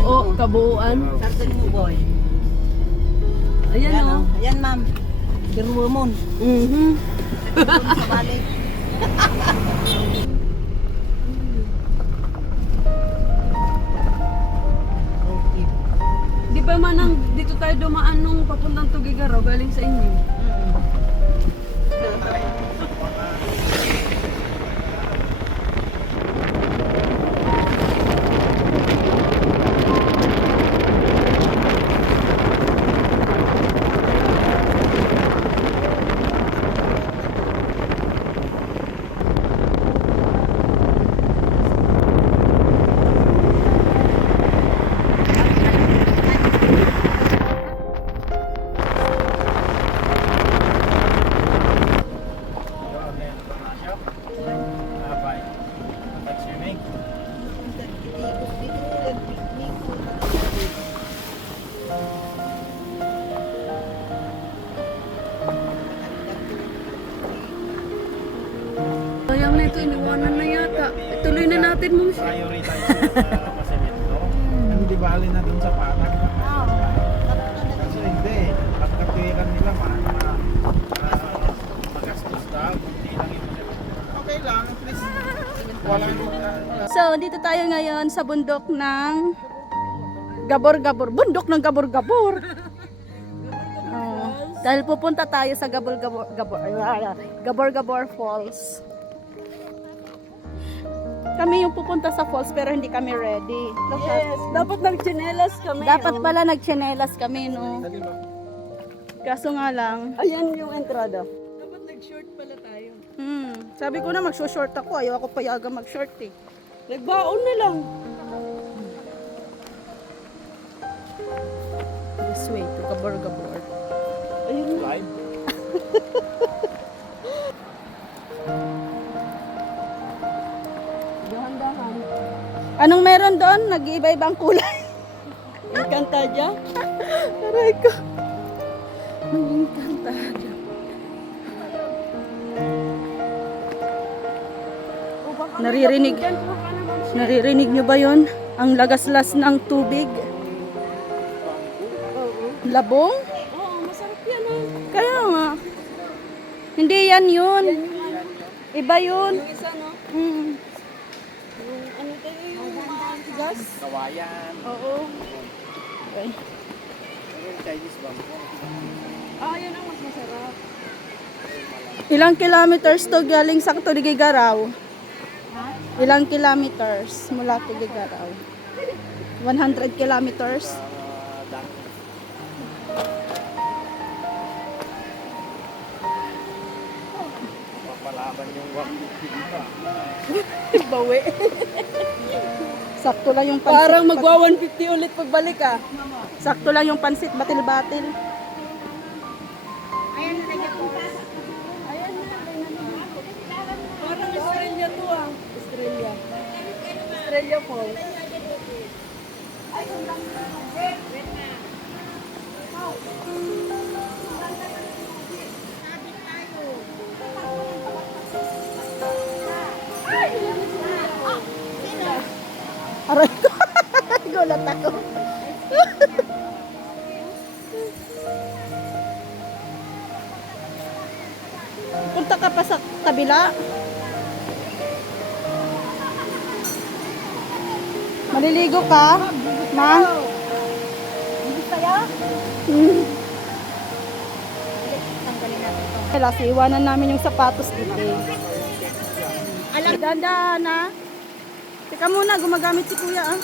Kabuuan. Sartin mo, boy. Ayan Ayan, o. oh. Ayan, ma'am. Dirumon. Sa balik. Okay. Di ba manang dito tayo dumaan nung papuntang Tugigaraw galing sa inyo? Sayang na ito, iniwanan na yata. Ituloy na natin mo siya. Prioritize yung pasemento. Hindi bali na dun sa patag. Kasi hindi. Pagkatuwiran nila, magastos daw. Hindi lang yung pasemento. Okay lang, at least walang So, dito tayo ngayon sa bundok ng Gabor-Gabor. Bundok ng Gabor-Gabor. Dahil pupunta tayo sa Gabor-Gabor Falls. Kami yung pupunta sa falls pero hindi kami ready. Yes, dapat nagchinelas kami. Dapat pala nagchinelas kami, no? Kaso nga lang. Ayan yung entrada. Dapat nag-short pala tayo. Sabi ko na magsushort ako. Ayaw ako payaga mag-short eh. Nagbaon na lang. This way to Gabor-Gabor. Ayun na. live. Dahan-dahan. Anong meron doon? Nag-iiba-ibang kulay. Encantadia. Aray ko. Nag-Encantadia. Naririnig. Naririnig nyo ba yon? Ang lagaslas ng tubig. Labong? Oo, masarap yan ah. Kaya nga. Hindi yan yun. Iba yun. Yung isa no? Mm. Yung ano tayo yung mga gas. Kawayan. Oo. Okay. Yung Chinese bamboo. Ah, yan ang mas masarap. Ilang kilometers to galing sa Tugigaraw? Ilang kilometers mula Tugigaraw? 100 kilometers? Papalaban yung Bawi. Sakto lang yung pansit. Parang magwa 150 ulit pagbalik ah. Sakto lang yung pansit, batil-batil. Parang Australia to ah. Australia. Australia Falls. Aray ko. Gulat ako. Punta ka pa sa kabila. Maliligo ka? Ma? Hindi kaya? Kailas, iwanan namin yung sapatos dito. Alam, dahan-dahan na. Teka muna, gumagamit si kuya ah.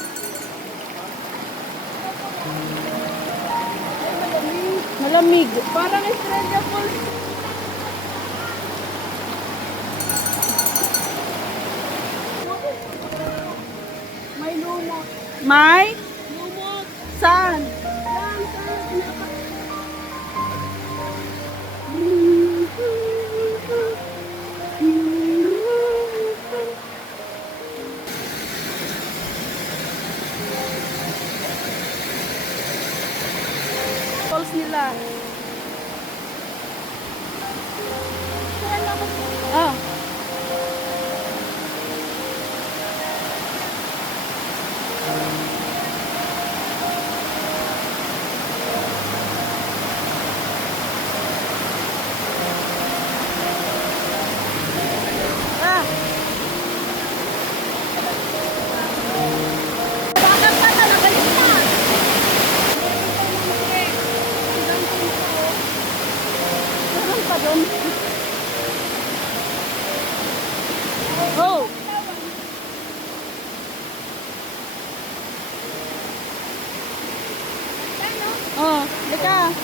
Malamig. Parang Australia Falls. May lumot. May? Lumot. Saan? Yan, saan? Falls nila. Ah. Lika.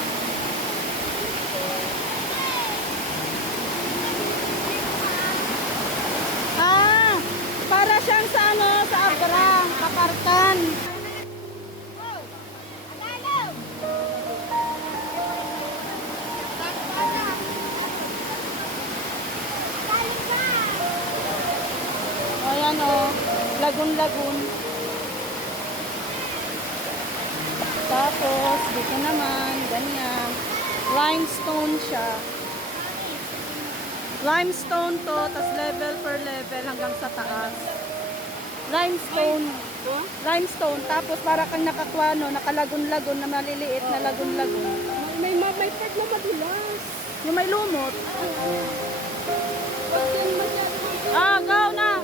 Ah, para siyang sa ano, sa Abra, kaparkan. Ayan o, lagun-lagun. Tapos, dito naman, ganyan. Limestone siya. Limestone to, tas level per level hanggang sa taas. Limestone. Limestone. Tapos, para kang nakakwano, nakalagun-lagun na maliliit na lagun-lagun. May part na madulas. Yung may lumot. Ah, go na.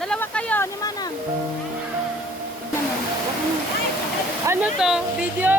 Dalawa kayo, ni Manang. Ano to? Video?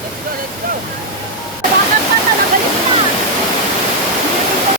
Let's go, let's go.